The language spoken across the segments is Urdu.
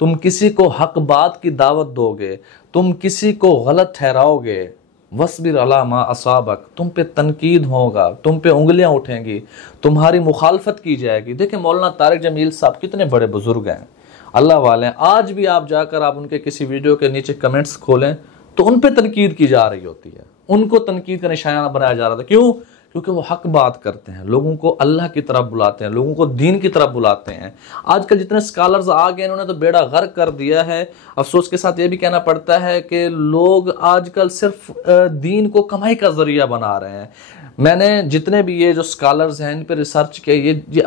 تم کسی کو حق بات کی دعوت دو گے، تم کسی کو غلط ٹھہراؤ گے، وَاصْبِرْ عَلَىٰ مَا أَصَابَكَ، تم پہ تنقید ہوگا، تم پہ انگلیاں اٹھیں گی، تمہاری مخالفت کی جائے گی۔ دیکھیں مولانا طارق جمیل صاحب کتنے بڑے بزرگ ہیں، اللہ والے ہیں۔ آج بھی آپ جا کر آپ ان کے کسی ویڈیو کے نیچے کمنٹس کھولیں تو ان پہ تنقید کی جا رہی ہوتی ہے، ان کو تنقید کا نشانہ بنایا جا رہا تھا۔ کیوں؟ کیونکہ وہ حق بات کرتے ہیں، لوگوں کو اللہ کی طرف بلاتے ہیں، لوگوں کو دین کی طرف بلاتے ہیں۔ آج کل جتنے اسکالرز آ گئے انہوں نے تو بیڑا غرق کر دیا ہے۔ افسوس کے ساتھ یہ بھی کہنا پڑتا ہے کہ لوگ آج کل صرف دین کو کمائی کا ذریعہ بنا رہے ہیں۔ میں نے جتنے بھی یہ جو اسکالرز ہیں ان پہ ریسرچ کیا، یہ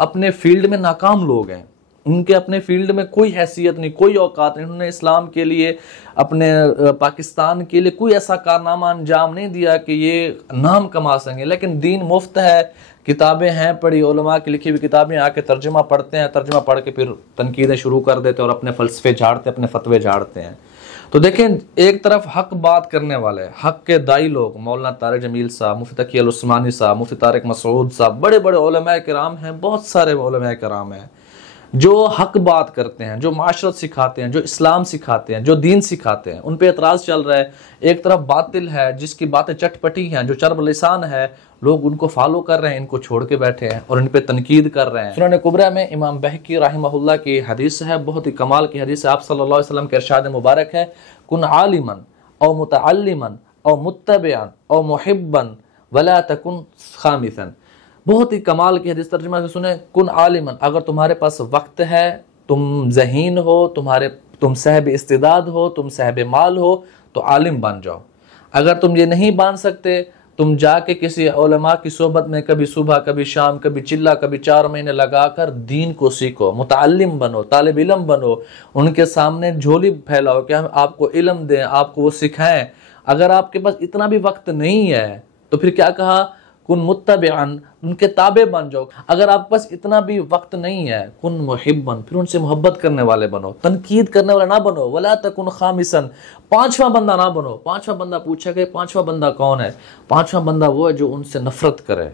اپنے فیلڈ میں ناکام لوگ ہیں، ان کے اپنے فیلڈ میں کوئی حیثیت نہیں، کوئی اوقات نہیں، انہوں نے اسلام کے لیے، اپنے پاکستان کے لیے کوئی ایسا کارنامہ انجام نہیں دیا کہ یہ نام کما سکیں۔ لیکن دین مفت ہے، کتابیں ہیں پڑھی، علماء کی لکھی ہوئی کتابیں آ کے ترجمہ پڑھتے ہیں، ترجمہ پڑھ کے پھر تنقیدیں شروع کر دیتے ہیں اور اپنے فلسفے جھاڑتے ہیں، اپنے فتوے جھاڑتے ہیں۔ تو دیکھیں ایک طرف حق بات کرنے والے، حق کے دائی لوگ، مولانا طارق جمیل صاحب، مفتی تقی العثمانی صاحب، مفتی طارق مسعود صاحب، بڑے بڑے علماء کرام ہیں، بہت سارے علماء کرام ہیں جو حق بات کرتے ہیں، جو معاشرت سکھاتے ہیں، جو اسلام سکھاتے ہیں، جو دین سکھاتے ہیں۔ ان پہ اعتراض چل رہا ہے، ایک طرف باطل ہے جس کی باتیں چٹ پٹی ہیں، جو چرب لسان ہے، لوگ ان کو فالو کر رہے ہیں، ان کو چھوڑ کے بیٹھے ہیں اور ان پہ تنقید کر رہے ہیں۔ سنن کبریٰ میں امام بہقی رحمہ اللہ کی حدیث ہے، بہت ہی کمال کی حدیث ہے۔ آپ صلی اللہ علیہ وسلم کے ارشاد مبارک ہے، کن عالما او متعلما او متبعا او محبا ولا تکن خامثا۔ بہت ہی کمال کی حدیث، ترجمہ سے سنیں، کن عالما، اگر تمہارے پاس وقت ہے، تم ذہین ہو، تم صاحب استعداد ہو، تم صاحب مال ہو تو عالم بن جاؤ۔ اگر تم یہ نہیں بن سکتے، تم جا کے کسی علماء کی صحبت میں کبھی صبح کبھی شام کبھی چلا کبھی 4 مہینے لگا کر دین کو سیکھو، متعلم بنو، طالب علم بنو، ان کے سامنے جھولی پھیلاؤ کہ ہم آپ کو علم دیں، آپ کو وہ سکھائیں۔ اگر آپ کے پاس اتنا بھی وقت نہیں ہے تو پھر کیا کہا، کن متبعن، ان کے تابع بن جاؤ۔ اگر آپ پاس اتنا بھی وقت نہیں ہے، کن محبن، پھر ان سے محبت کرنے والے بنو، تنقید کرنے والے نہ بنو، ولا تکن خامسا، 5واں بندہ نہ بنو۔ 5واں بندہ پوچھا کہ 5واں بندہ کون ہے؟ 5واں بندہ وہ ہے جو ان سے نفرت کرے،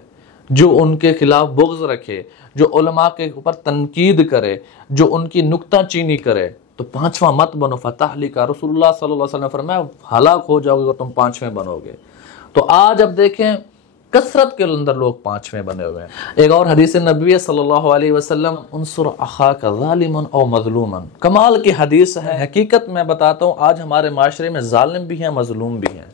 جو ان کے خلاف بغض رکھے، جو علماء کے اوپر تنقید کرے، جو ان کی نکتہ چینی کرے۔ تو 5واں مت بنو، فتہلک، رسول اللہ صلی اللہ علیہ وسلم نے فرمایا ہلاک ہو جاؤ گے اگر تم 5ویں بنو گے۔ تو آج اب دیکھیں کثرت کے اندر لوگ 5ویں بنے ہوئے ہیں۔ ایک اور حدیث نبوی صلی اللہ علیہ وسلم، انصر اخاک ظالما او مظلوما، کمال کی حدیث ہے۔ حقیقت میں بتاتا ہوں، آج ہمارے معاشرے میں ظالم بھی ہیں، مظلوم بھی ہیں۔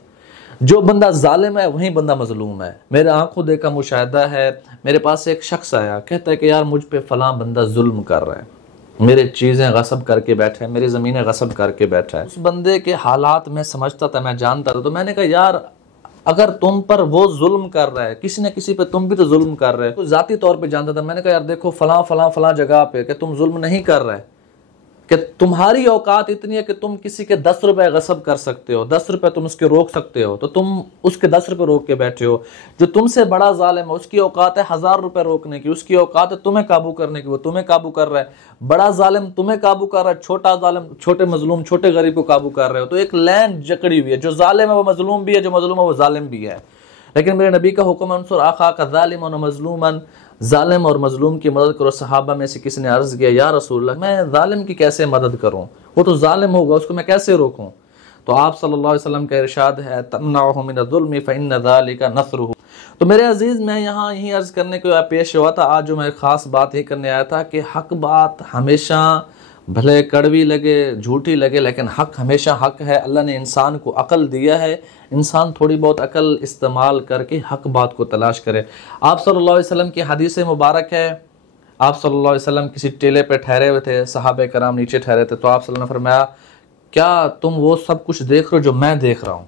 جو بندہ ظالم ہے وہیں بندہ مظلوم ہے۔ میرے آنکھوں دیکھا مشاہدہ ہے، میرے پاس ایک شخص آیا، کہتا ہے کہ یار مجھ پہ فلاں بندہ ظلم کر رہا ہے، میرے چیزیں غصب کر کے بیٹھا ہے، میری زمینیں غصب کر کے بیٹھا ہے۔ اس بندے کے حالات میں سمجھتا تھا، میں جانتا تھا، تو میں نے کہا یار اگر تم پر وہ ظلم کر رہا ہے، کسی نہ کسی پہ تم بھی تو ظلم کر رہے ہو۔ ذاتی طور پہ جانتا تھا، میں نے کہا یار دیکھو فلاں فلاں فلاں جگہ پہ کہ تم ظلم نہیں کر رہے، کہ تمہاری اوقات اتنی ہے کہ تم کسی کے 10 روپے غصب کر سکتے ہو، 10 روپے تم اس کے روک سکتے ہو، تو تم اس کے 10 روپے روک کے بیٹھے ہو۔ جو تم سے بڑا ظالم ہے اس کی اوقات ہے 1000 روپے روکنے کی، اس کی اوقات ہے تمہیں قابو کرنے کی، وہ تمہیں قابو کر رہا ہے۔ بڑا ظالم تمہیں قابو کر رہا ہے، چھوٹا ظالم چھوٹے مظلوم چھوٹے غریب کو قابو کر رہے ہو۔ تو ایک لین جکڑی ہوئی ہے، جو ظالم ہے وہ مظلوم بھی ہے، جو مظلوم ہے وہ ظالم بھی ہے۔ لیکن میرے نبی کا حکم انصر اخاک ظالما و مظلوما، ظالم اور مظلوم کی مدد کرو۔ صحابہ میں سے کسی نے عرض کیا یا رسول اللہ میں ظالم کی کیسے مدد کروں، وہ تو ظالم ہوگا، اس کو میں کیسے روکوں؟ تو آپ صلی اللہ علیہ وسلم کا ارشاد ہے تمنعہ من الظلم فإن ذلك نصرہ۔ تو میرے عزیز میں یہاں یہی عرض کرنے کو پیش ہوا تھا، آج جو میں خاص بات یہ کرنے آیا تھا کہ حق بات ہمیشہ بھلے کڑوی لگے جھوٹی لگے لیکن حق ہمیشہ حق ہے۔ اللہ نے انسان کو عقل دیا ہے، انسان تھوڑی بہت عقل استعمال کر کے حق بات کو تلاش کرے۔ آپ صلی اللہ علیہ وسلم کی حدیث مبارک ہے، آپ صلی اللہ علیہ وسلم کسی ٹیلے پہ ٹھہرے ہوئے تھے، صحابہ کرام نیچے ٹھہرے تھے، تو آپ صلی اللہ علیہ وسلم نے فرمایا کیا تم وہ سب کچھ دیکھ رہے ہو جو میں دیکھ رہا ہوں؟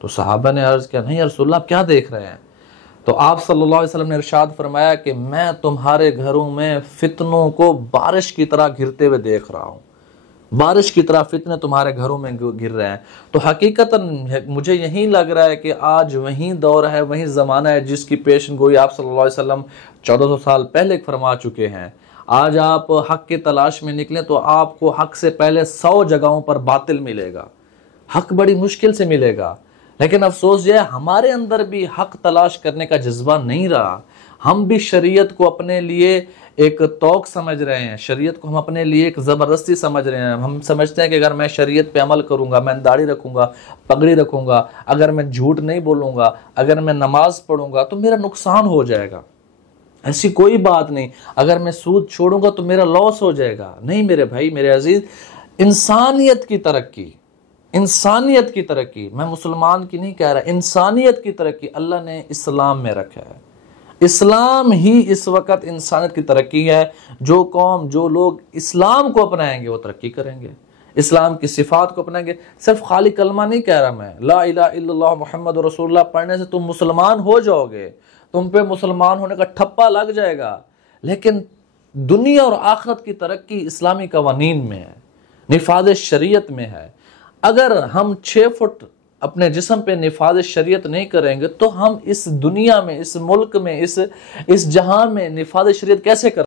تو صحابہ نے عرض کیا نہیں یا رسول اللہ آپ کیا دیکھ رہے ہیں؟ تو آپ صلی اللہ علیہ وسلم نے ارشاد فرمایا کہ میں تمہارے گھروں میں فتنوں کو بارش کی طرح گرتے ہوئے دیکھ رہا ہوں، بارش کی طرح فتنے تمہارے گھروں میں گر رہے ہیں۔ تو حقیقتاً مجھے یہی لگ رہا ہے کہ آج وہی دور ہے، وہی زمانہ ہے جس کی پیشن گوئی آپ صلی اللہ علیہ وسلم 1400 سال پہلے فرما چکے ہیں۔ آج آپ حق کی تلاش میں نکلیں تو آپ کو حق سے پہلے 100 جگہوں پر باطل ملے گا، حق بڑی مشکل سے ملے گا۔ لیکن افسوس یہ ہے ہمارے اندر بھی حق تلاش کرنے کا جذبہ نہیں رہا، ہم بھی شریعت کو اپنے لیے ایک توق سمجھ رہے ہیں، شریعت کو ہم اپنے لیے ایک زبردستی سمجھ رہے ہیں۔ ہم سمجھتے ہیں کہ اگر میں شریعت پہ عمل کروں گا، میں داڑھی رکھوں گا، پگڑی رکھوں گا، اگر میں جھوٹ نہیں بولوں گا، اگر میں نماز پڑھوں گا تو میرا نقصان ہو جائے گا۔ ایسی کوئی بات نہیں، اگر میں سود چھوڑوں گا تو میرا لاس ہو جائے گا۔ نہیں میرے بھائی، میرے عزیز، انسانیت کی ترقی، انسانیت کی ترقی، میں مسلمان کی نہیں کہہ رہا، انسانیت کی ترقی اللہ نے اسلام میں رکھا ہے۔ اسلام ہی اس وقت انسانیت کی ترقی ہے۔ جو قوم، جو لوگ اسلام کو اپنائیں گے وہ ترقی کریں گے، اسلام کی صفات کو اپنائیں گے۔ صرف خالی کلمہ نہیں کہہ رہا میں، لا الہ الا اللہ محمد رسول اللہ پڑھنے سے تم مسلمان ہو جاؤ گے، تم پہ مسلمان ہونے کا ٹھپا لگ جائے گا، لیکن دنیا اور آخرت کی ترقی اسلامی قوانین میں ہے، نفاذ شریعت میں ہے۔ اگر ہم 6 فٹ اپنے جسم پہ نفاذ شریعت نہیں کریں گے تو ہم اس دنیا میں، اس ملک میں، اس جہان میں نفاذ شریعت کیسے کریں گے؟